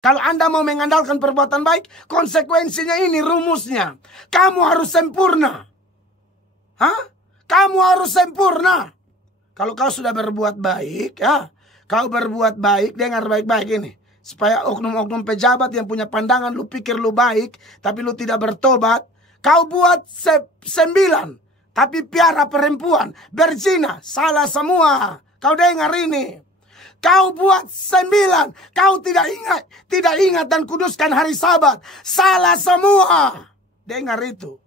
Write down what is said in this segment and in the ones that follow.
Kalau Anda mau mengandalkan perbuatan baik, konsekuensinya ini rumusnya. Kamu harus sempurna. Kamu harus sempurna. Kalau kau sudah berbuat baik, ya, kau berbuat baik, dengar baik-baik ini. Supaya oknum-oknum pejabat yang punya pandangan lu pikir lu baik, tapi lu tidak bertobat. Kau buat 9, tapi piara perempuan, berzina, salah semua. Kau dengar ini. Kau buat 9, kau tidak ingat dan kuduskan hari Sabat, salah semua. Dengar itu.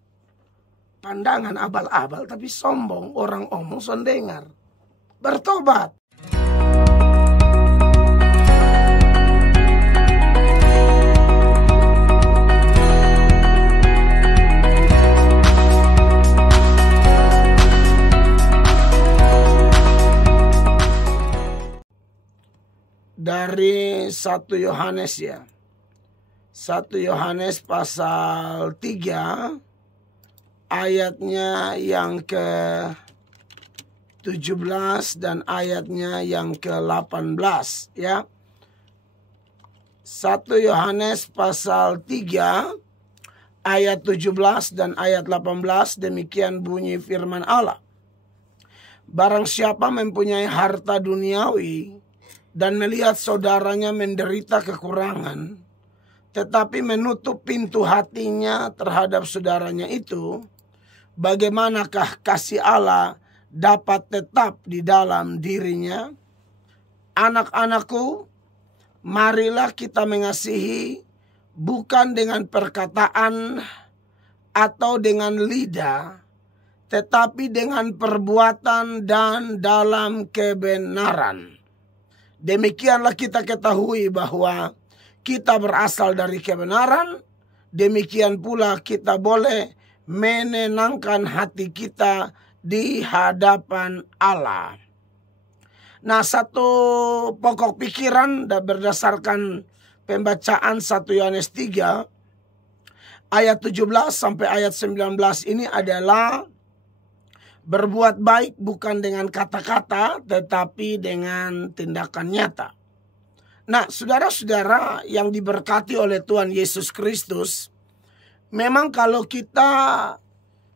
Pandangan abal-abal tapi sombong, orang omong son dengar. Bertobat. Dari 1 Yohanes ya. 1 Yohanes pasal 3 ayatnya yang ke-17 dan ayatnya yang ke-18 ya. 1 Yohanes pasal 3 ayat 17 dan ayat 18, demikian bunyi firman Allah. Barang siapa mempunyai harta duniawi dan melihat saudaranya menderita kekurangan, tetapi menutup pintu hatinya terhadap saudaranya itu, bagaimanakah kasih Allah dapat tetap di dalam dirinya? Anak-anakku, marilah kita mengasihi bukan dengan perkataan atau dengan lidah, tetapi dengan perbuatan dan dalam kebenaran. Demikianlah kita ketahui bahwa kita berasal dari kebenaran. Demikian pula kita boleh menenangkan hati kita di hadapan Allah. Nah, satu pokok pikiran berdasarkan pembacaan 1 Yohanes 3 ayat 17 sampai ayat 19 ini adalah berbuat baik bukan dengan kata-kata, tetapi dengan tindakan nyata. Nah, saudara-saudara yang diberkati oleh Tuhan Yesus Kristus, memang kalau kita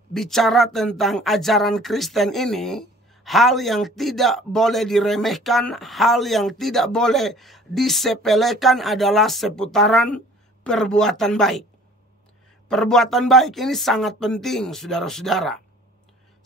bicara tentang ajaran Kristen ini, hal yang tidak boleh diremehkan, hal yang tidak boleh disepelekan adalah seputaran perbuatan baik. Perbuatan baik ini sangat penting, saudara-saudara.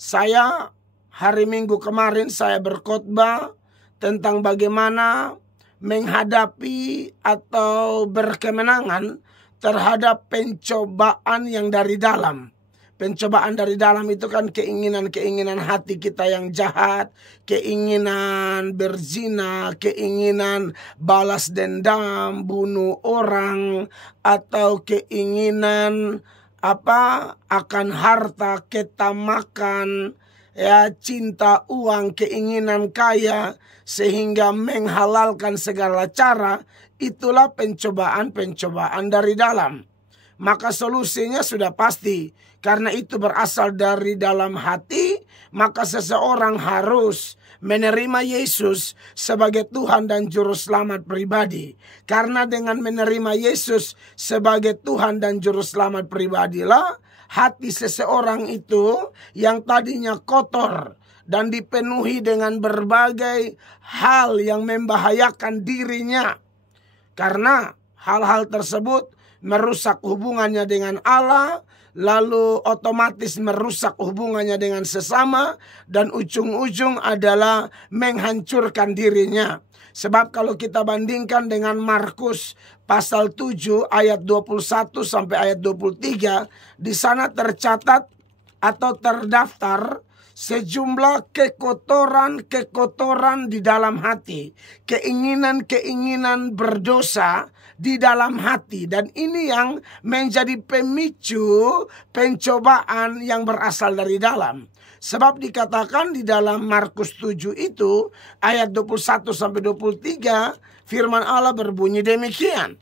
Saya hari Minggu kemarin saya berkhotbah tentang bagaimana menghadapi atau berkemenangan terhadap pencobaan yang dari dalam. Pencobaan dari dalam itu kan keinginan-keinginan hati kita yang jahat, keinginan berzina, keinginan balas dendam, bunuh orang, atau keinginan akan harta, ketamakan, ya, cinta uang, keinginan kaya, sehingga menghalalkan segala cara. Itulah pencobaan-pencobaan dari dalam. Maka solusinya sudah pasti, karena itu berasal dari dalam hati, maka seseorang harus menerima Yesus sebagai Tuhan dan Juru Selamat pribadi. Karena dengan menerima Yesus sebagai Tuhan dan Juru Selamat pribadilah hati seseorang itu yang tadinya kotor dan dipenuhi dengan berbagai hal yang membahayakan dirinya. Karena hal-hal tersebut merusak hubungannya dengan Allah, lalu otomatis merusak hubungannya dengan sesama, dan ujung-ujung adalah menghancurkan dirinya. Sebab kalau kita bandingkan dengan Markus pasal 7 ayat 21 sampai ayat 23, di sana tercatat atau terdaftar sejumlah kekotoran-kekotoran di dalam hati, keinginan-keinginan berdosa di dalam hati, dan ini yang menjadi pemicu pencobaan yang berasal dari dalam. Sebab dikatakan di dalam Markus 7 itu ayat 21 sampai 23 firman Allah berbunyi demikian.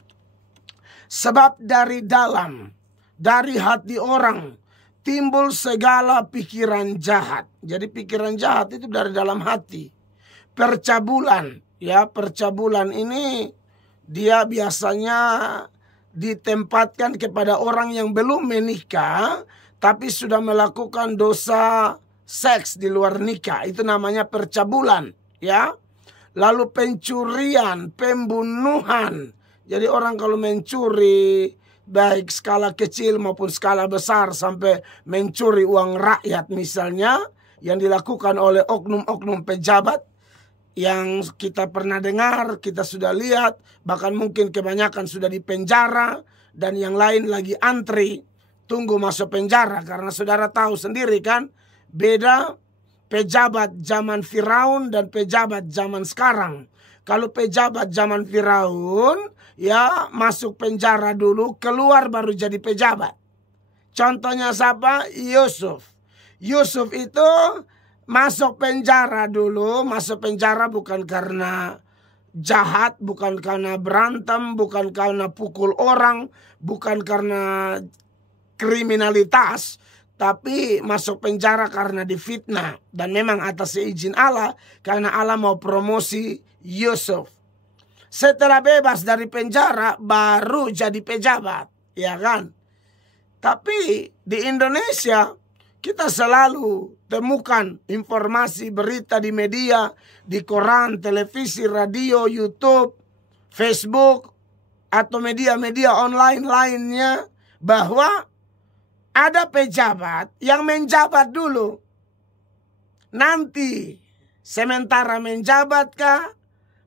Sebab dari dalam, dari hati orang timbul segala pikiran jahat. Jadi pikiran jahat itu dari dalam hati. Percabulan, ya, percabulan ini dia biasanya ditempatkan kepada orang yang belum menikah tapi sudah melakukan dosa seks di luar nikah. Itu namanya percabulan, ya. Lalu pencurian, pembunuhan. Jadi orang kalau mencuri, baik skala kecil maupun skala besar, sampai mencuri uang rakyat misalnya, yang dilakukan oleh oknum-oknum pejabat yang kita pernah dengar, kita sudah lihat, bahkan mungkin kebanyakan sudah dipenjara, dan yang lain lagi antri tunggu masuk penjara. Karena saudara tahu sendiri kan, beda pejabat zaman Firaun dan pejabat zaman sekarang. Kalau pejabat zaman Firaun, ya masuk penjara dulu, keluar baru jadi pejabat. Contohnya siapa? Yusuf. Yusuf itu masuk penjara dulu. Masuk penjara bukan karena jahat, bukan karena berantem, bukan karena pukul orang, bukan karena kriminalitas, tapi masuk penjara karena difitnah. Dan memang atas izin Allah, karena Allah mau promosi Yusuf. Setelah bebas dari penjara, baru jadi pejabat, ya kan? Tapi di Indonesia, kita selalu temukan informasi berita di media, di koran, televisi, radio, YouTube, Facebook, atau media-media online lainnya, bahwa ada pejabat yang menjabat dulu. Nanti sementara menjabat kah?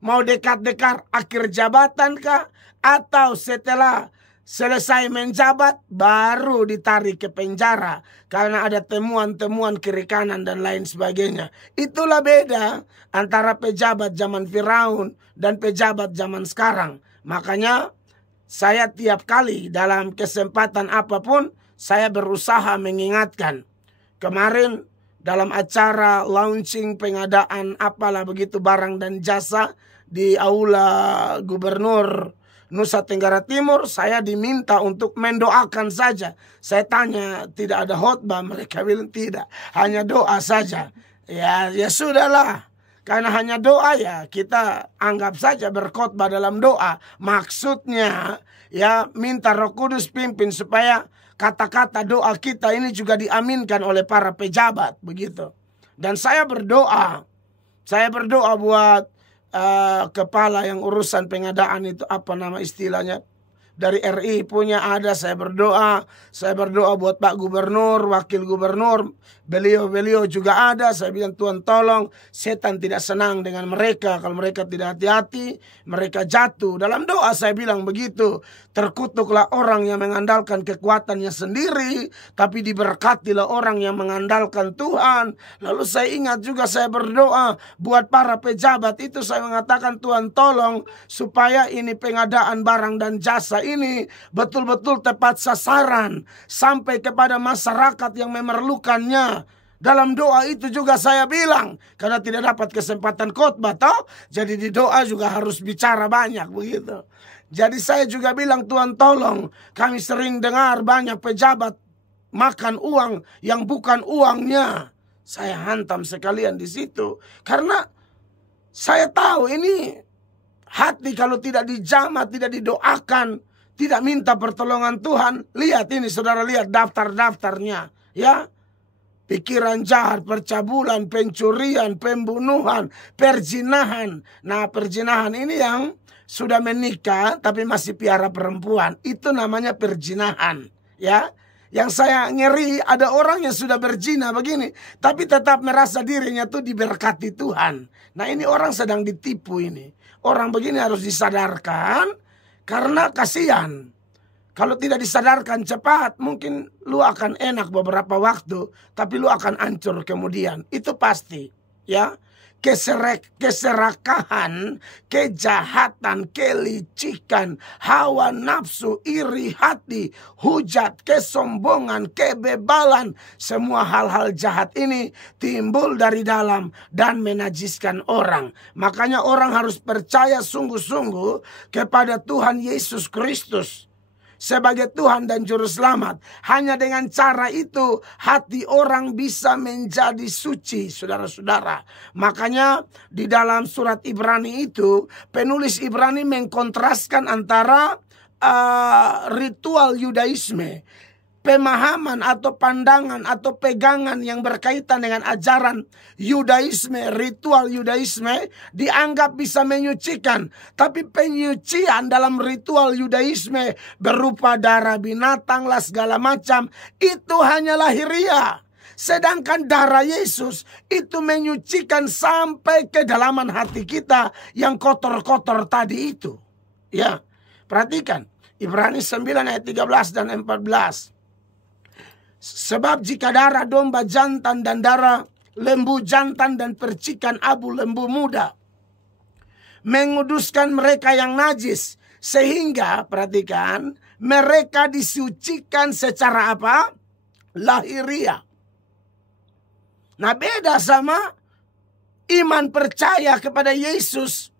Mau dekat-dekat akhir jabatan kah? Atau setelah selesai menjabat baru ditarik ke penjara karena ada temuan-temuan kiri kanan dan lain sebagainya. Itulah beda antara pejabat zaman Firaun dan pejabat zaman sekarang. Makanya saya tiap kali dalam kesempatan apapun, saya berusaha mengingatkan. Kemarin dalam acara launching pengadaan apalah begitu barang dan jasa di Aula Gubernur Nusa Tenggara Timur, saya diminta untuk mendoakan saja. Saya tanya, tidak ada khotbah? Mereka bilang tidak, hanya doa saja. Ya sudahlah. Karena hanya doa, ya kita anggap saja berkhotbah dalam doa. Maksudnya ya minta Roh Kudus pimpin supaya kata-kata doa kita ini juga diaminkan oleh para pejabat, begitu. Dan saya berdoa buat kepala yang urusan pengadaan itu, apa nama istilahnya, dari RI punya ada. Saya berdoa buat Pak Gubernur, Wakil Gubernur, beliau juga ada. Saya bilang, Tuhan tolong, setan tidak senang dengan mereka. Kalau mereka tidak hati-hati, mereka jatuh. Dalam doa saya bilang begitu. Terkutuklah orang yang mengandalkan kekuatannya sendiri, tapi diberkatilah orang yang mengandalkan Tuhan. Lalu saya ingat juga, saya berdoa buat para pejabat itu. Saya mengatakan, Tuhan tolong supaya ini pengadaan barang dan jasa ini betul-betul tepat sasaran sampai kepada masyarakat yang memerlukannya. Dalam doa itu juga saya bilang, karena tidak dapat kesempatan khotbah toh, jadi di doa juga harus bicara banyak, begitu. Jadi saya juga bilang, Tuhan tolong, kami sering dengar banyak pejabat makan uang yang bukan uangnya. Saya hantam sekalian di situ, karena saya tahu ini hati kalau tidak dijamah, tidak didoakan, tidak minta pertolongan Tuhan. Lihat ini, saudara lihat daftar-daftarnya, ya. Pikiran jahat, percabulan, pencurian, pembunuhan, perzinahan. Nah, perzinahan ini yang sudah menikah tapi masih piara perempuan, itu namanya perzinahan, ya. Yang saya ngeri, ada orang yang sudah berzina begini tapi tetap merasa dirinya tuh diberkati Tuhan. Nah, ini orang sedang ditipu ini. Orang begini harus disadarkan, karena kasihan. Kalau tidak disadarkan cepat, mungkin lu akan enak beberapa waktu, tapi lu akan hancur kemudian. Itu pasti, ya. Keserakahan, kejahatan, kelicikan, hawa nafsu, iri hati, hujat, kesombongan, kebebalan. Semua hal-hal jahat ini timbul dari dalam dan menajiskan orang. Makanya orang harus percaya sungguh-sungguh kepada Tuhan Yesus Kristus. sebagai Tuhan dan Juru Selamat. Hanya dengan cara itu hati orang bisa menjadi suci, saudara-saudara. Makanya di dalam surat Ibrani itu, penulis Ibrani mengkontraskan antara ritual Yudaisme, pemahaman atau pandangan atau pegangan yang berkaitan dengan ajaran Yudaisme, ritual Yudaisme dianggap bisa menyucikan. Tapi penyucian dalam ritual Yudaisme berupa darah binatang lah segala macam, itu hanya lahiriah. Sedangkan darah Yesus itu menyucikan sampai kedalaman hati kita yang kotor-kotor tadi itu. Ya, perhatikan Ibrani 9 ayat 13 dan 14. Sebab jika darah domba jantan dan darah lembu jantan dan percikan abu lembu muda menguduskan mereka yang najis, sehingga, perhatikan, mereka disucikan secara apa? Lahiriah. Nah, beda sama iman percaya kepada Yesus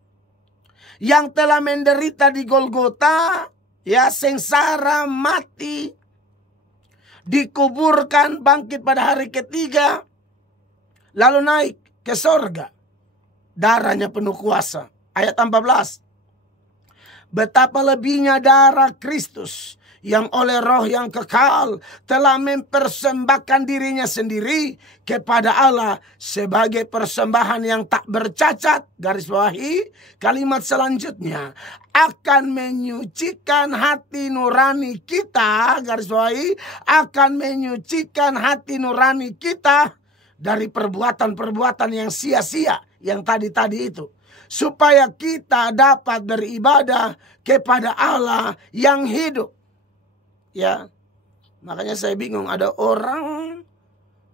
yang telah menderita di Golgota, ya, sengsara, mati, dikuburkan, bangkit pada hari ketiga, lalu naik ke sorga. Darahnya penuh kuasa. Ayat 14. Betapa lebihnya darah Kristus yang oleh roh yang kekal telah mempersembahkan dirinya sendiri kepada Allah sebagai persembahan yang tak bercacat. Garis bawahi kalimat selanjutnya, akan menyucikan hati nurani kita. Garis bawahi, akan menyucikan hati nurani kita dari perbuatan-perbuatan yang sia-sia yang tadi-tadi itu, supaya kita dapat beribadah kepada Allah yang hidup. Ya, makanya saya bingung, ada orang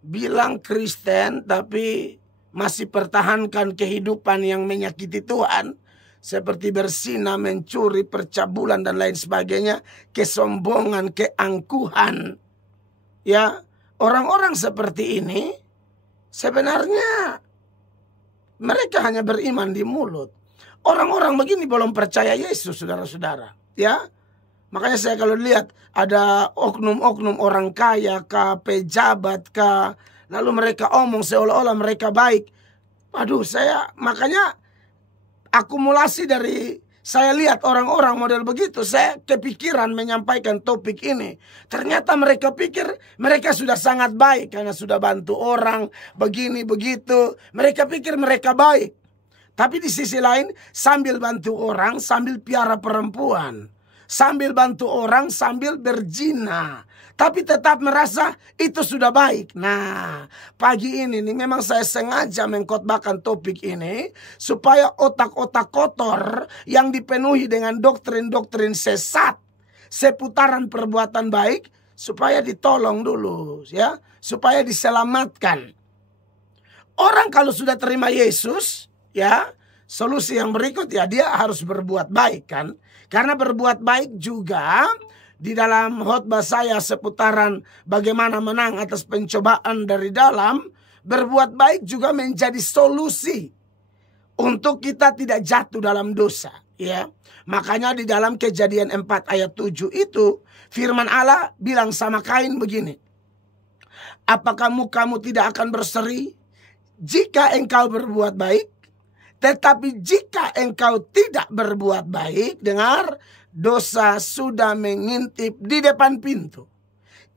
bilang Kristen tapi masih pertahankan kehidupan yang menyakiti Tuhan, seperti berzina, mencuri, percabulan dan lain sebagainya, kesombongan, keangkuhan. Ya, orang-orang seperti ini sebenarnya mereka hanya beriman di mulut. Orang-orang begini belum percaya Yesus, saudara-saudara. Ya, makanya saya kalau lihat ada oknum-oknum orang kaya kah, pejabat kah, lalu mereka omong seolah-olah mereka baik. Aduh, makanya akumulasi dari saya lihat orang-orang model begitu, saya kepikiran menyampaikan topik ini. Ternyata mereka pikir mereka sudah sangat baik karena sudah bantu orang begini begitu. Mereka pikir mereka baik. Tapi di sisi lain sambil bantu orang sambil piara perempuan, sambil bantu orang sambil berzina, tapi tetap merasa itu sudah baik. Nah, pagi ini nih memang saya sengaja mengkhotbahkan topik ini supaya otak-otak kotor yang dipenuhi dengan doktrin-doktrin sesat seputaran perbuatan baik supaya ditolong dulu, ya, supaya diselamatkan. Orang kalau sudah terima Yesus, ya, solusi yang berikut ya dia harus berbuat baik kan? Karena berbuat baik juga di dalam khotbah saya seputaran bagaimana menang atas pencobaan dari dalam, berbuat baik juga menjadi solusi untuk kita tidak jatuh dalam dosa, ya. Makanya di dalam Kejadian 4 ayat 7 itu firman Allah bilang sama Kain begini, apakah mukamu tidak akan berseri jika engkau berbuat baik? Tetapi jika engkau tidak berbuat baik, dengar, dosa sudah mengintip di depan pintu.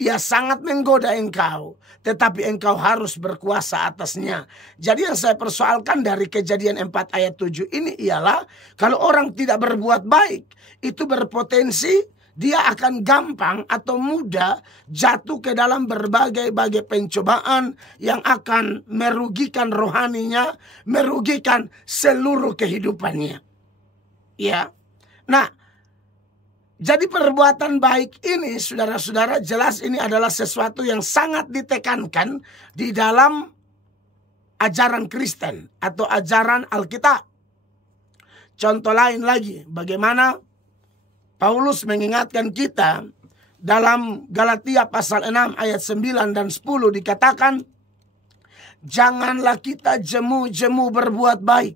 Ia sangat menggoda engkau, tetapi engkau harus berkuasa atasnya. Jadi yang saya persoalkan dari Kejadian 4 ayat 7 ini ialah, kalau orang tidak berbuat baik, itu berpotensi dia akan gampang atau mudah jatuh ke dalam berbagai-bagai pencobaan yang akan merugikan rohaninya, merugikan seluruh kehidupannya. Ya. Nah, jadi perbuatan baik ini, saudara-saudara, jelas ini adalah sesuatu yang sangat ditekankan di dalam ajaran Kristen atau ajaran Alkitab. Contoh lain lagi, bagaimana Paulus mengingatkan kita dalam Galatia pasal 6 ayat 9 dan 10 dikatakan, janganlah kita jemu-jemu berbuat baik,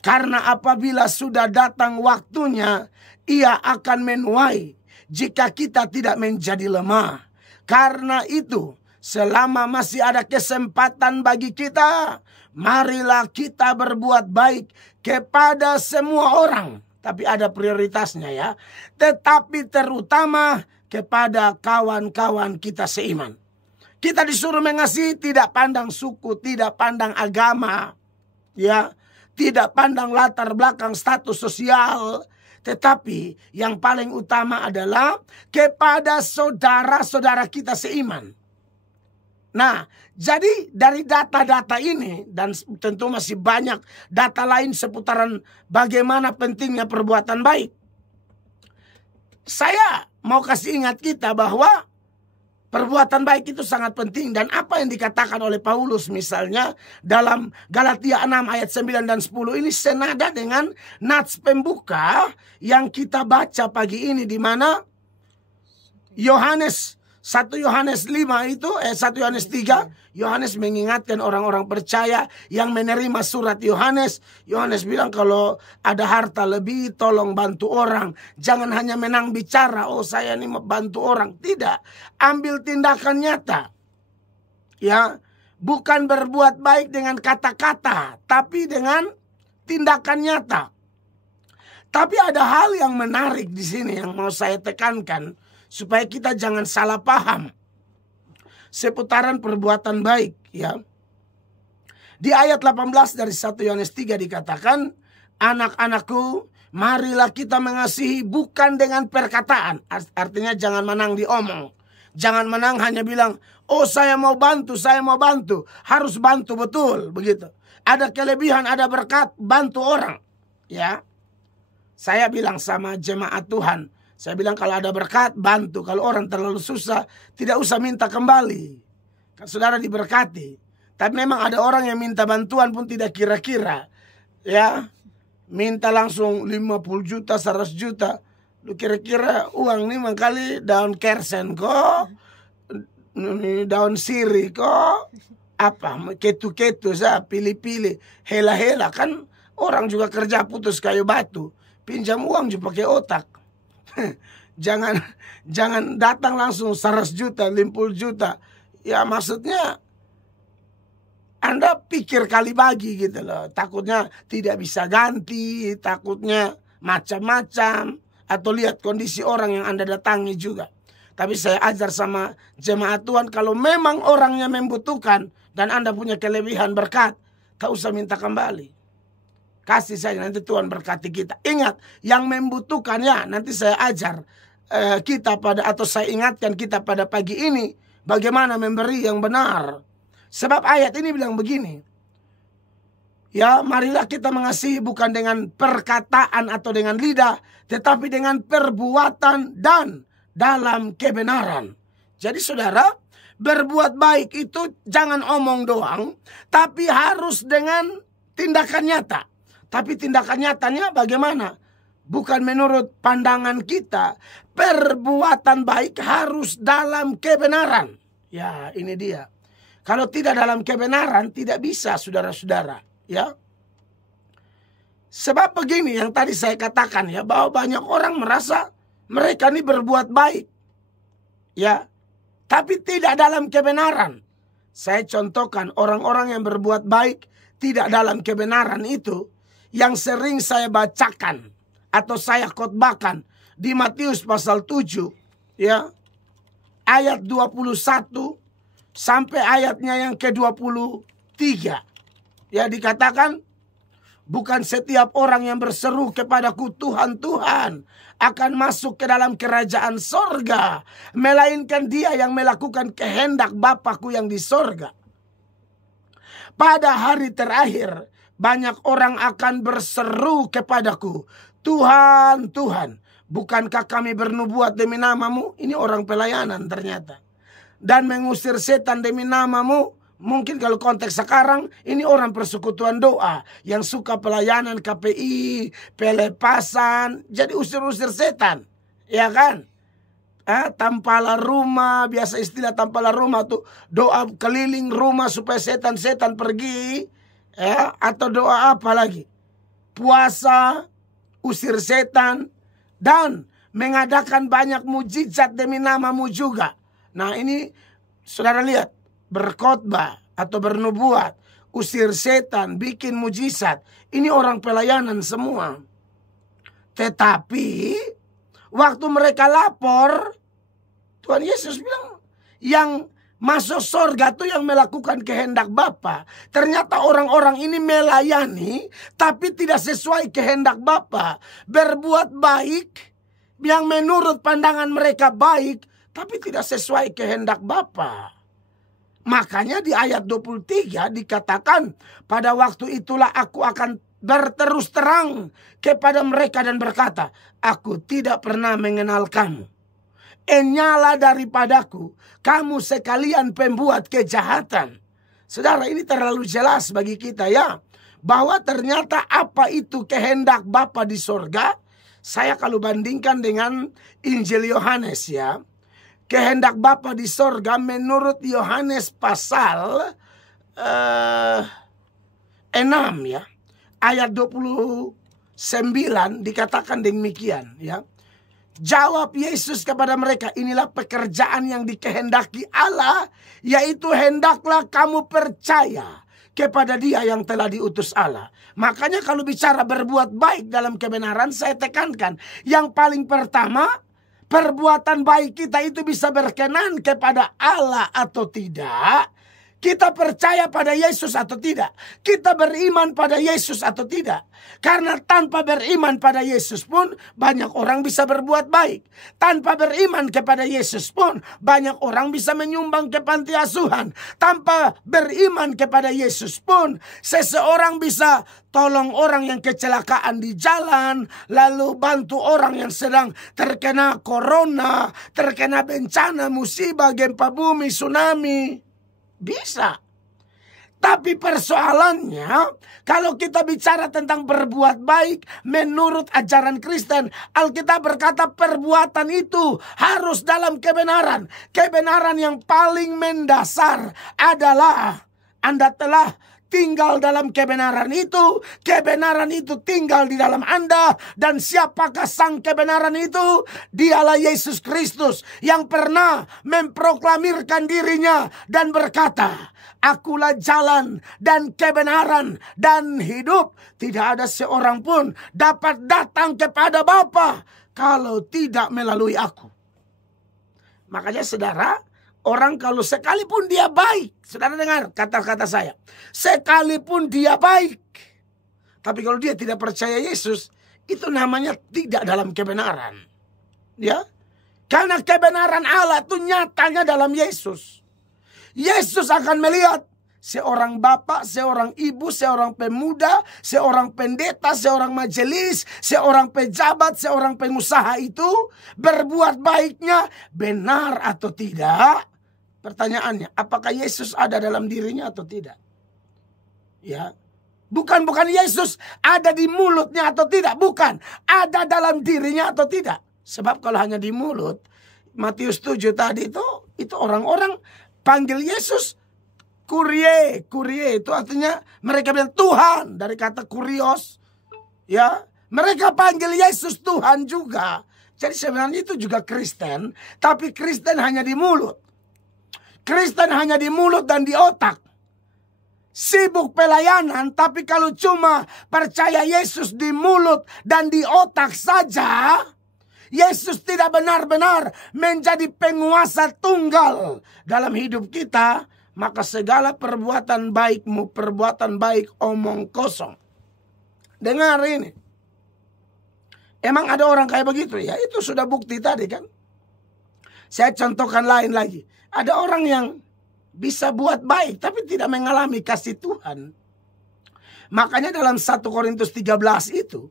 karena apabila sudah datang waktunya, ia akan menuai jika kita tidak menjadi lemah. Karena itu, selama masih ada kesempatan bagi kita, marilah kita berbuat baik kepada semua orang. Tapi ada prioritasnya ya. Tetapi terutama kepada kawan-kawan kita seiman. Kita disuruh mengasihi tidak pandang suku, tidak pandang agama, ya, tidak pandang latar belakang status sosial, tetapi yang paling utama adalah kepada saudara-saudara kita seiman. Nah, jadi dari data-data ini dan tentu masih banyak data lain seputaran bagaimana pentingnya perbuatan baik. Saya mau kasih ingat kita bahwa perbuatan baik itu sangat penting. Dan apa yang dikatakan oleh Paulus misalnya dalam Galatia 6 ayat 9 dan 10 ini senada dengan nats pembuka yang kita baca pagi ini, di mana Yohanes 1 Yohanes 5 itu 1 Yohanes 3, Yohanes mengingatkan orang-orang percaya yang menerima surat Yohanes. Yohanes bilang kalau ada harta lebih tolong bantu orang. Jangan hanya menang bicara, oh saya ini mau bantu orang. Tidak, ambil tindakan nyata. Ya, bukan berbuat baik dengan kata-kata, tapi dengan tindakan nyata. Tapi ada hal yang menarik di sini yang mau saya tekankan supaya kita jangan salah paham seputaran perbuatan baik, ya. Di ayat 18 dari 1 Yohanes 3 dikatakan, anak-anakku, marilah kita mengasihi bukan dengan perkataan. Artinya jangan menang diomong. Jangan menang hanya bilang, oh saya mau bantu, saya mau bantu. Harus bantu betul, begitu. Ada kelebihan, ada berkat, bantu orang, ya. Saya bilang sama jemaat Tuhan, saya bilang kalau ada berkat, bantu. Kalau orang terlalu susah, tidak usah minta kembali. Kan saudara diberkati. Tapi memang ada orang yang minta bantuan pun tidak kira-kira. Ya, minta langsung 50 juta, 100 juta. Lu kira-kira uang ini kali daun kersen kok, daun siri kok, apa, ketu-ketu, pilih-pilih, hela-hela. Kan orang juga kerja putus kayu batu. Pinjam uang juga pakai otak. Jangan datang langsung 100 juta, 50 juta. Ya maksudnya Anda pikir kali bagi gitu loh. Takutnya tidak bisa ganti, takutnya macam-macam, atau lihat kondisi orang yang Anda datangi juga. Tapi saya ajar sama jemaat Tuhan, kalau memang orangnya membutuhkan dan Anda punya kelebihan berkat, tak usah minta kembali. Kasih saja, nanti Tuhan berkati kita. Ingat, yang membutuhkan ya nanti saya ajar kita atau saya ingatkan kita pada pagi ini bagaimana memberi yang benar. Sebab ayat ini bilang begini. Ya, marilah kita mengasihi bukan dengan perkataan atau dengan lidah, tetapi dengan perbuatan dan dalam kebenaran. Jadi saudara, berbuat baik itu jangan omong doang, tapi harus dengan tindakan nyata. Tapi tindakan nyatanya bagaimana? Bukan menurut pandangan kita. Perbuatan baik harus dalam kebenaran. Ya, ini dia. Kalau tidak dalam kebenaran, tidak bisa, saudara-saudara. Ya. Sebab begini yang tadi saya katakan ya, bahwa banyak orang merasa mereka ini berbuat baik. Ya. Tapi tidak dalam kebenaran. Saya contohkan orang-orang yang berbuat baik tidak dalam kebenaran itu, yang sering saya bacakan atau saya khotbahkan di Matius pasal 7 ya, ayat 21 sampai ayatnya yang ke-23. Ya, dikatakan bukan setiap orang yang berseru kepadaku Tuhan, Tuhan akan masuk ke dalam kerajaan sorga, melainkan dia yang melakukan kehendak Bapakku yang di sorga. Pada hari terakhir banyak orang akan berseru kepadaku, Tuhan, Tuhan, bukankah kami bernubuat demi namamu? Ini orang pelayanan ternyata. Dan mengusir setan demi namamu. Mungkin kalau konteks sekarang, ini orang persekutuan doa yang suka pelayanan KPI, pelepasan, jadi usir-usir setan. Ya kan? Tampalah rumah, biasa istilah tampalah rumah tuh, doa keliling rumah supaya setan-setan pergi. Ya, atau doa apa lagi? Puasa, usir setan, dan mengadakan banyak mujizat demi namamu juga. Nah ini saudara lihat, berkhotbah atau bernubuat, usir setan, bikin mujizat. Ini orang pelayanan semua. Tetapi waktu mereka lapor, Tuhan Yesus bilang, yang masuk surga tuh yang melakukan kehendak Bapa. Ternyata orang-orang ini melayani tapi tidak sesuai kehendak Bapa. Berbuat baik yang menurut pandangan mereka baik tapi tidak sesuai kehendak Bapa. Makanya di ayat 23 dikatakan, pada waktu itulah aku akan berterus terang kepada mereka dan berkata, aku tidak pernah mengenal kamu. Enyala daripadaku, kamu sekalian pembuat kejahatan. Saudara, ini terlalu jelas bagi kita ya, bahwa ternyata apa itu kehendak Bapa di sorga. Saya kalau bandingkan dengan Injil Yohanes ya, kehendak Bapa di sorga menurut Yohanes pasal 6 ya, ayat 29 dikatakan demikian ya. Jawab Yesus kepada mereka, inilah pekerjaan yang dikehendaki Allah, yaitu hendaklah kamu percaya kepada Dia yang telah diutus Allah. Makanya kalau bicara berbuat baik dalam kebenaran, saya tekankan, yang paling pertama, perbuatan baik kita itu bisa berkenan kepada Allah atau tidak. Kita percaya pada Yesus atau tidak? Kita beriman pada Yesus atau tidak? Karena tanpa beriman pada Yesus pun banyak orang bisa berbuat baik. Tanpa beriman kepada Yesus pun banyak orang bisa menyumbang ke panti asuhan. Tanpa beriman kepada Yesus pun seseorang bisa tolong orang yang kecelakaan di jalan, lalu bantu orang yang sedang terkena corona, terkena bencana, musibah, gempa bumi, tsunami. Bisa. Tapi persoalannya, kalau kita bicara tentang berbuat baik menurut ajaran Kristen, Alkitab berkata perbuatan itu harus dalam kebenaran. Kebenaran yang paling mendasar adalah Anda telah tinggal dalam kebenaran itu tinggal di dalam Anda. Dan siapakah sang kebenaran itu? Dialah Yesus Kristus yang pernah memproklamirkan dirinya dan berkata, akulah jalan dan kebenaran dan hidup. Tidak ada seorang pun dapat datang kepada Bapa kalau tidak melalui aku. Makanya saudara, orang kalau sekalipun dia baik, saudara dengar kata-kata saya, sekalipun dia baik, tapi kalau dia tidak percaya Yesus, itu namanya tidak dalam kebenaran. Ya, karena kebenaran Allah itu nyatanya dalam Yesus. Yesus akan melihat seorang bapak, seorang ibu, seorang pemuda, seorang pendeta, seorang majelis, seorang pejabat, seorang pengusaha itu berbuat baiknya benar atau tidak. Pertanyaannya, apakah Yesus ada dalam dirinya atau tidak? Ya, bukan Yesus ada di mulutnya atau tidak, bukan. Ada dalam dirinya atau tidak. Sebab kalau hanya di mulut, Matius 7 tadi itu orang-orang panggil Yesus Kurie itu artinya mereka bilang Tuhan, dari kata kurios. Ya, mereka panggil Yesus Tuhan juga. Jadi sebenarnya itu juga Kristen, tapi Kristen hanya di mulut. Kristen hanya di mulut dan di otak. Sibuk pelayanan, tapi kalau cuma percaya Yesus di mulut dan di otak saja, Yesus tidak benar-benar menjadi penguasa tunggal dalam hidup kita, maka segala perbuatan baikmu, perbuatan baik omong kosong. Dengar ini. Emang ada orang kayak begitu ya? Itu sudah bukti tadi kan. Saya contohkan lain lagi. Ada orang yang bisa buat baik tapi tidak mengalami kasih Tuhan. Makanya dalam 1 Korintus 13 itu,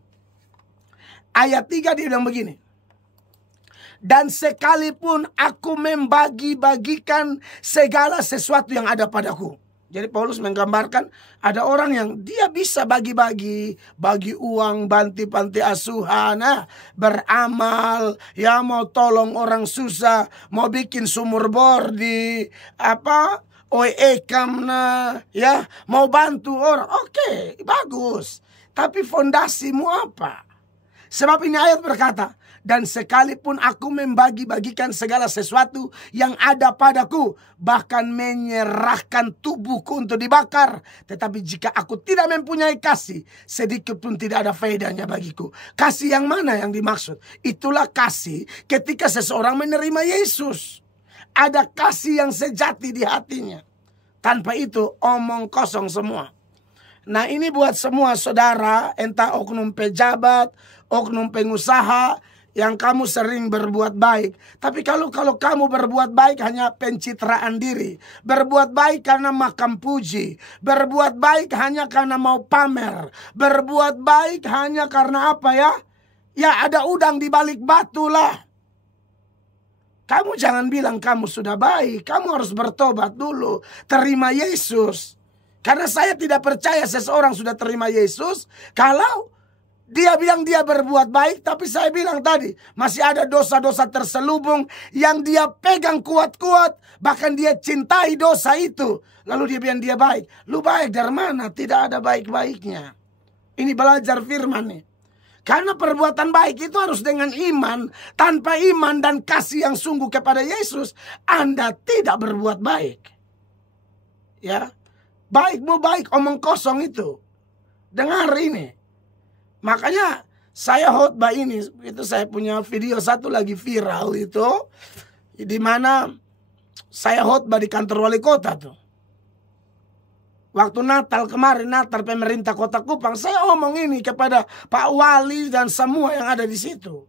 ayat 3 dia bilang begini. Dan sekalipun aku membagi-bagikan segala sesuatu yang ada padaku. Jadi Paulus menggambarkan ada orang yang dia bisa bagi-bagi, bagi uang, bantu panti asuhan, beramal, ya mau tolong orang susah, mau bikin sumur bor di OEKAM, ya mau bantu orang. Oke, bagus. Tapi fondasimu apa? Sebab ini ayat berkata, Dan sekalipun aku membagi-bagikan segala sesuatu yang ada padaku, bahkan menyerahkan tubuhku untuk dibakar, tetapi jika aku tidak mempunyai kasih, sedikit pun tidak ada faedahnya bagiku. Kasih yang mana yang dimaksud? Itulah kasih ketika seseorang menerima Yesus. Ada kasih yang sejati di hatinya. Tanpa itu omong kosong semua. Nah, ini buat semua saudara, entah oknum pejabat, oknum pengusaha, yang kamu sering berbuat baik. Tapi kalau kamu berbuat baik hanya pencitraan diri, berbuat baik karena makan puji, berbuat baik hanya karena mau pamer, berbuat baik hanya karena apa ya? Ya ada udang di balik batu lah. Kamu jangan bilang kamu sudah baik. Kamu harus bertobat dulu. Terima Yesus. Karena saya tidak percaya seseorang sudah terima Yesus kalau dia bilang dia berbuat baik, tapi saya bilang tadi masih ada dosa-dosa terselubung yang dia pegang kuat-kuat, bahkan dia cintai dosa itu. Lalu dia bilang dia baik. Lu baik dari mana? Tidak ada baik-baiknya. Ini belajar firman nih. Karena perbuatan baik itu harus dengan iman. Tanpa iman dan kasih yang sungguh kepada Yesus, Anda tidak berbuat baik. Ya, baikmu baik, omong kosong itu. Dengar ini. Makanya saya khotbah ini, itu saya punya video satu lagi viral itu, di mana saya khotbah di kantor wali kota tuh. Waktu Natal kemarin, Natal pemerintah Kota Kupang, saya omong ini kepada Pak Wali dan semua yang ada di situ.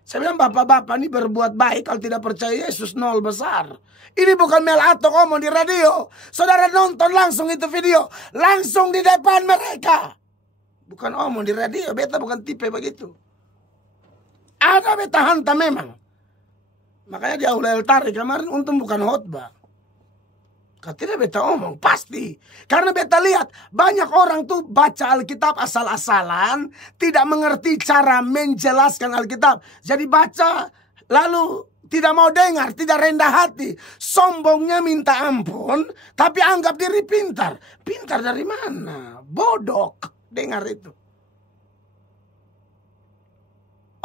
Saya bilang, bapak-bapak ini berbuat baik, kalau tidak percaya Yesus nol besar. Ini bukan Mel Atok omong di radio. Saudara nonton langsung itu video, langsung di depan mereka. Bukan omong di radio, beta bukan tipe begitu. Ada beta hantam memang. Makanya di Aula El Tarik kemarin untung bukan khotbah. Katanya beta omong, pasti. Karena beta lihat banyak orang tuh baca Alkitab asal-asalan, tidak mengerti cara menjelaskan Alkitab. Jadi baca lalu tidak mau dengar, tidak rendah hati. Sombongnya minta ampun, tapi anggap diri pintar. Pintar dari mana? Bodoh. Dengar itu.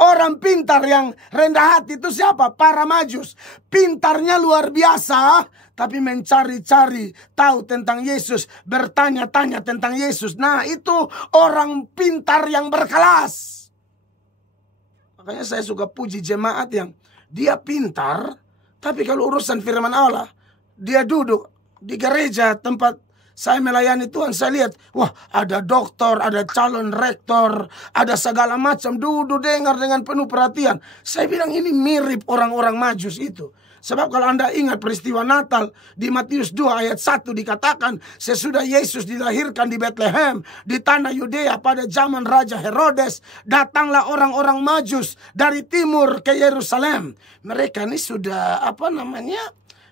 Orang pintar yang rendah hati itu siapa? Para majus. Pintarnya luar biasa, tapi mencari-cari tahu tentang Yesus, bertanya-tanya tentang Yesus. Nah, itu orang pintar yang berkelas. Makanya saya suka puji jemaat yang dia pintar, tapi kalau urusan firman Allah, dia duduk di gereja tempat saya melayani Tuhan, saya lihat, wah ada doktor, ada calon rektor, ada segala macam, duduk dengar dengan penuh perhatian. Saya bilang ini mirip orang-orang majus itu. Sebab kalau Anda ingat peristiwa Natal di Matius 2 ayat 1 dikatakan, sesudah Yesus dilahirkan di Bethlehem, di tanah Yudea pada zaman Raja Herodes, datanglah orang-orang majus dari timur ke Yerusalem. Mereka ini sudah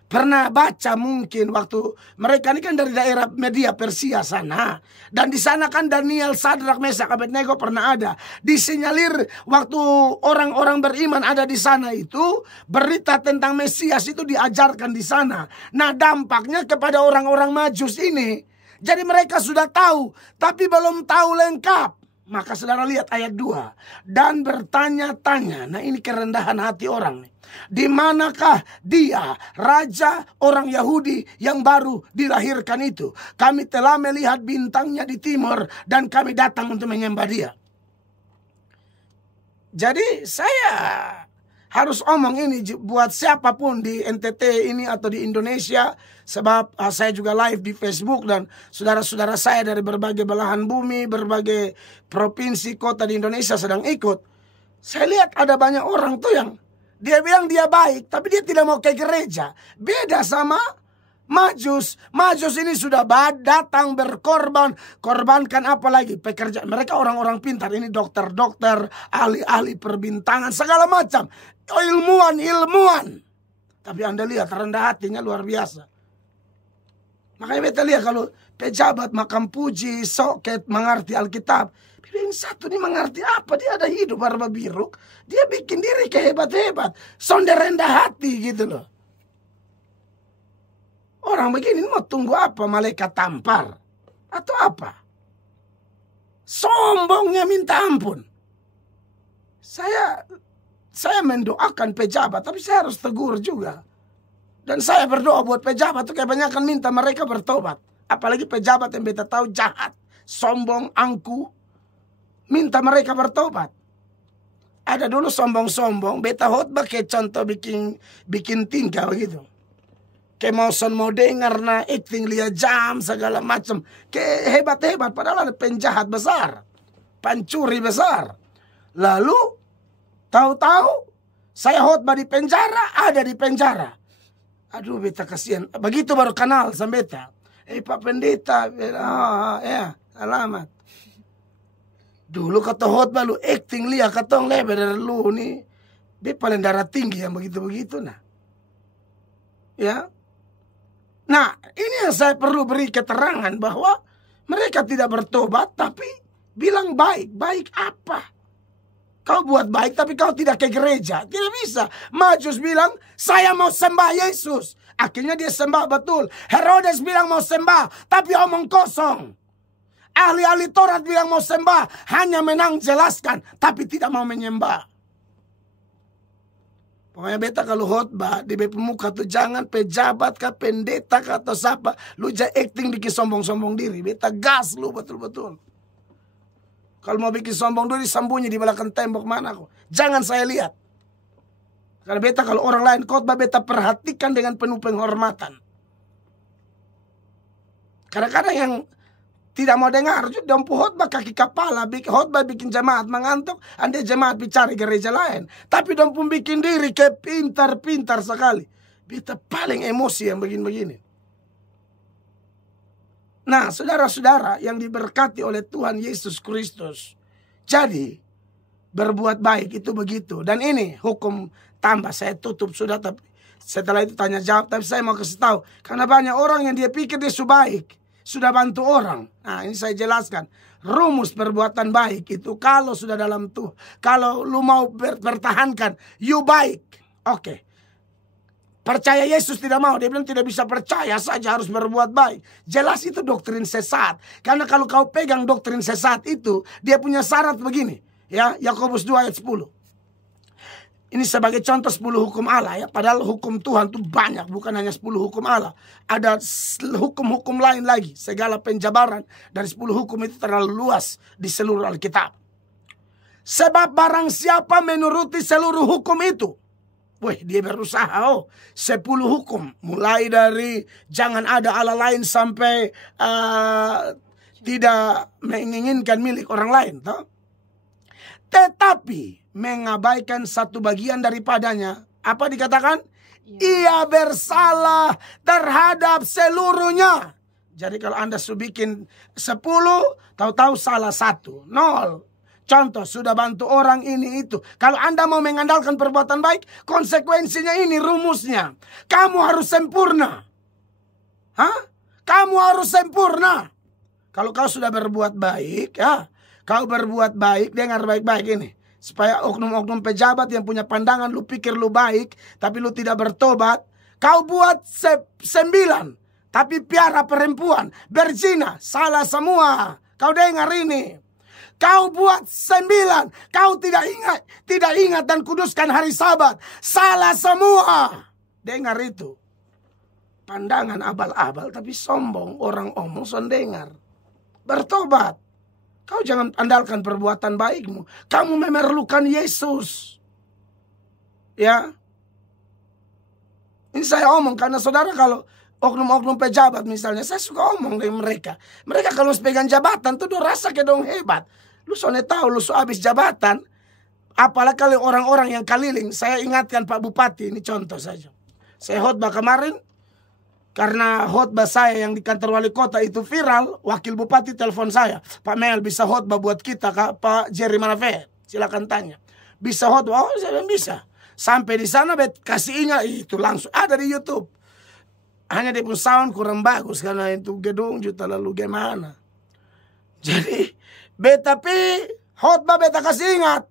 pernah baca mungkin waktu mereka ini kan dari daerah Media Persia sana. Dan di sana kan Daniel, Sadrak, Mesak, Abednego pernah ada. Disinyalir waktu orang-orang beriman ada di sana itu, berita tentang Mesias itu diajarkan di sana. Nah, dampaknya kepada orang-orang majus ini. Jadi mereka sudah tahu, tapi belum tahu lengkap. Maka saudara lihat ayat 2. Dan bertanya-tanya. Nah, ini kerendahan hati orang nih. Di manakah dia, raja orang Yahudi yang baru dilahirkan itu? Kami telah melihat bintangnya di timur dan kami datang untuk menyembah dia. Jadi saya harus omong ini buat siapapun di NTT ini atau di Indonesia. Sebab saya juga live di Facebook dan saudara-saudara saya dari berbagai belahan bumi, berbagai provinsi, kota di Indonesia sedang ikut. Saya lihat ada banyak orang tuh yang dia bilang dia baik, tapi dia tidak mau ke gereja. Beda sama majus. Majus ini sudah datang berkorban. Korbankan apa lagi? Pekerjaan. Mereka orang-orang pintar. Ini dokter-dokter, ahli-ahli perbintangan, segala macam. Ilmuwan. Tapi Anda lihat rendah hatinya luar biasa. Makanya beta lihat kalau pejabat makan puji, soket, mengerti Alkitab. Yang satu ini mengerti apa? Dia ada hidup barba biru. Dia bikin diri kehebat-hebat. Sonde rendah hati gitu loh. Orang begini mau tunggu apa? Malaikat tampar? Atau apa? Sombongnya minta ampun. Saya saya mendoakan pejabat, tapi saya harus tegur juga. Dan saya berdoa buat pejabat tuh kebanyakan minta mereka bertobat. Apalagi pejabat yang beta tahu jahat, sombong, angku. Minta mereka bertobat. Ada dulu sombong-sombong, beta khotbah kayak contoh bikin tingkah begitu. Kayak mau dengar na acting lihat jam segala macam. Kayak hebat-hebat padahal ada penjahat besar. Pencuri besar. Lalu tahu-tahu saya khotbah di penjara, ada di penjara. Aduh beta kasihan. Begitu baru kenal sama beta. Pak Pendeta, ya alamat. Dulu kata khotbah lu acting lihat katong lebar dari lu nih. Dia paling darah tinggi yang begitu-begitu nah. Ya. Nah, ini yang saya perlu beri keterangan bahwa mereka tidak bertobat tapi bilang baik. Baik apa? Kau buat baik tapi kau tidak ke gereja. Tidak bisa. Majus bilang, saya mau sembah Yesus. Akhirnya dia sembah betul. Herodes bilang mau sembah, tapi omong kosong. Ahli-ahli Taurat bilang mau sembah, hanya menang jelaskan, tapi tidak mau menyembah. Pokoknya beta kalau khotbah di pemuka tuh jangan pejabat kah, pendeta kah atau siapa. Lu jangan acting bikin sombong-sombong diri. Beta gas lu betul-betul. Kalau mau bikin sombong dulu disembunyi di belakang tembok mana kok. Jangan saya lihat. Karena beta kalau orang lain khotbah beta perhatikan dengan penuh penghormatan. Kadang-kadang yang tidak mau dengar, dompu khotbah kaki kepala, khotbah bikin jemaat mengantuk, anda jemaat bicara gereja lain. Tapi dompu bikin diri kayak pintar-pintar sekali. Beta paling emosi yang begini-begini. Nah, saudara-saudara yang diberkati oleh Tuhan Yesus Kristus. Jadi, berbuat baik itu begitu. Dan ini hukum tambah. Saya tutup sudah, tapi setelah itu tanya jawab. Tapi saya mau kasih tahu. Karena banyak orang yang dia pikir dia sudah baik. Sudah bantu orang. Nah, ini saya jelaskan. Rumus perbuatan baik itu kalau sudah dalam Tuhan. Kalau lu mau bertahankan, you baik. Oke. Percaya Yesus tidak mau. Dia bilang tidak bisa percaya saja, harus berbuat baik. Jelas itu doktrin sesat. Karena kalau kau pegang doktrin sesat itu, dia punya syarat begini. Ya, Yakobus 2 ayat 10. Ini sebagai contoh 10 hukum Allah ya. Padahal hukum Tuhan itu banyak. Bukan hanya 10 hukum Allah. Ada hukum-hukum lain lagi. Segala penjabaran dari 10 hukum itu terlalu luas di seluruh Alkitab. Sebab barang siapa menuruti seluruh hukum itu. Wih, dia berusaha 10 hukum. Mulai dari jangan ada Allah lain sampai tidak menginginkan milik orang lain. Toh? Tetapi mengabaikan satu bagian daripadanya. Apa dikatakan? Ia bersalah terhadap seluruhnya. Jadi kalau anda sudah bikin 10, tahu-tahu salah 1. 0. Contoh, sudah bantu orang ini itu. Kalau anda mau mengandalkan perbuatan baik, konsekuensinya ini rumusnya. Kamu harus sempurna. Hah? Kamu harus sempurna. Kalau kau sudah berbuat baik, ya, kau berbuat baik, dengar baik-baik ini. Supaya oknum-oknum pejabat yang punya pandangan, lu pikir lu baik, tapi lu tidak bertobat. Kau buat 9, tapi piara perempuan, berzina, salah semua. Kau dengar ini. Kau buat 9, kau tidak ingat dan kuduskan hari Sabat. Salah semua. Dengar itu. Pandangan abal-abal tapi sombong. Orang omong son dengar. Bertobat. Kau jangan andalkan perbuatan baikmu. Kamu memerlukan Yesus. Ya. Ini saya omong karena saudara kalau oknum-oknum pejabat misalnya, saya suka omong dengan mereka. Mereka kalau pegang jabatan tuh udah rasa kayak dong hebat. Lu soalnya tahu lu habis jabatan, apalagi kalau orang-orang yang keliling. Saya ingatkan Pak Bupati, ini contoh saja. Saya khotbah kemarin, karena khotbah saya yang di kantor wali kota itu viral, wakil bupati telepon saya, Pak Mel bisa khotbah buat kita, Pak Jerry Manafe, silakan tanya. Bisa khotbah? Oh, saya bilang bisa. Sampai di sana kasih ingat itu langsung ada di YouTube. Hanya dia pun sound kurang bagus karena itu gedung juta lalu gimana. Jadi tapi khotbah beta kasih ingat.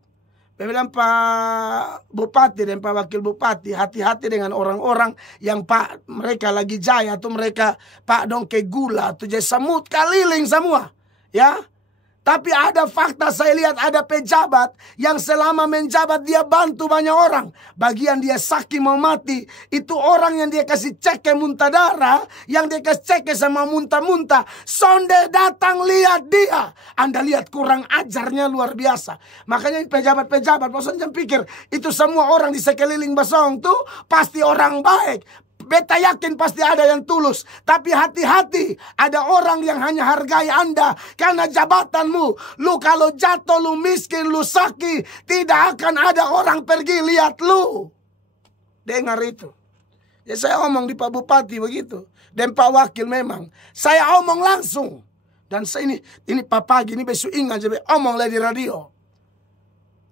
Dia bilang Pak Bupati dan Pak Wakil Bupati, hati-hati dengan orang-orang yang Pak mereka lagi jaya atau mereka Pak dong ke gula atau jadi semut keliling semua. Ya. Tapi ada fakta, saya lihat ada pejabat yang selama menjabat dia bantu banyak orang. Bagian dia sakit mau mati, itu orang yang dia kasih cek muntah darah, yang dia kasih cek sama muntah-muntah. Sonde datang lihat dia. Anda lihat kurang ajarnya luar biasa. Makanya pejabat-pejabat, bosan jangan pikir itu semua orang di sekeliling Basong tuh pasti orang baik. Beta yakin pasti ada yang tulus. Tapi hati-hati, ada orang yang hanya hargai Anda karena jabatanmu. Lu kalau jatuh, lu miskin, lu sakit, tidak akan ada orang pergi lihat lu. Dengar itu. Ya saya omong di Pak Bupati begitu. Dan Pak Wakil memang. Saya omong langsung. Dan saya ini Pak Pagi, ini besok ingat jadi omong lagi di radio.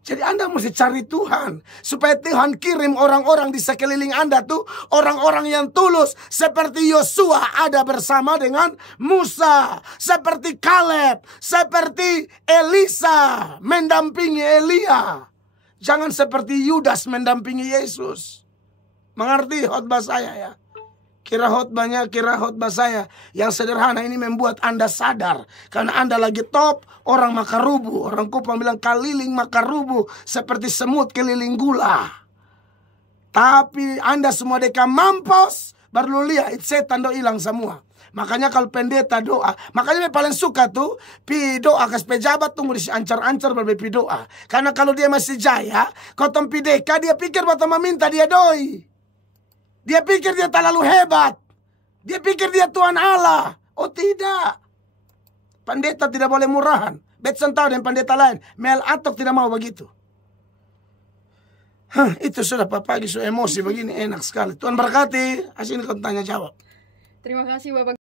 Jadi Anda mesti cari Tuhan. Supaya Tuhan kirim orang-orang di sekeliling Anda tuh. Orang-orang yang tulus. Seperti Yosua ada bersama dengan Musa. Seperti Kaleb. Seperti Elisa mendampingi Elia. Jangan seperti Yudas mendampingi Yesus. Mengerti khotbah saya ya? Kira khotbah saya yang sederhana ini membuat Anda sadar. Karena Anda lagi top, orang makan rubuh. Orang Kupang bilang keliling makan rubuh seperti semut keliling gula. Tapi Anda semua deka mampus, baru lihat setan do hilang semua. Makanya kalau pendeta doa, makanya paling suka tuh pi doa kas pejabat tunggu di ancar-ancar berbepi doa. Karena kalau dia masih jaya, kotong pideka dia pikir batama minta dia doi. Dia pikir dia terlalu hebat. Dia pikir dia Tuhan Allah. Oh tidak. Pendeta tidak boleh murahan. Betson tahu dan pendeta lain. Mel Atok tidak mau begitu. Itu sudah Pak Pagi, so emosi begini enak sekali. Tuhan berkati. Asini kau tanya jawab. Terima kasih Bapak.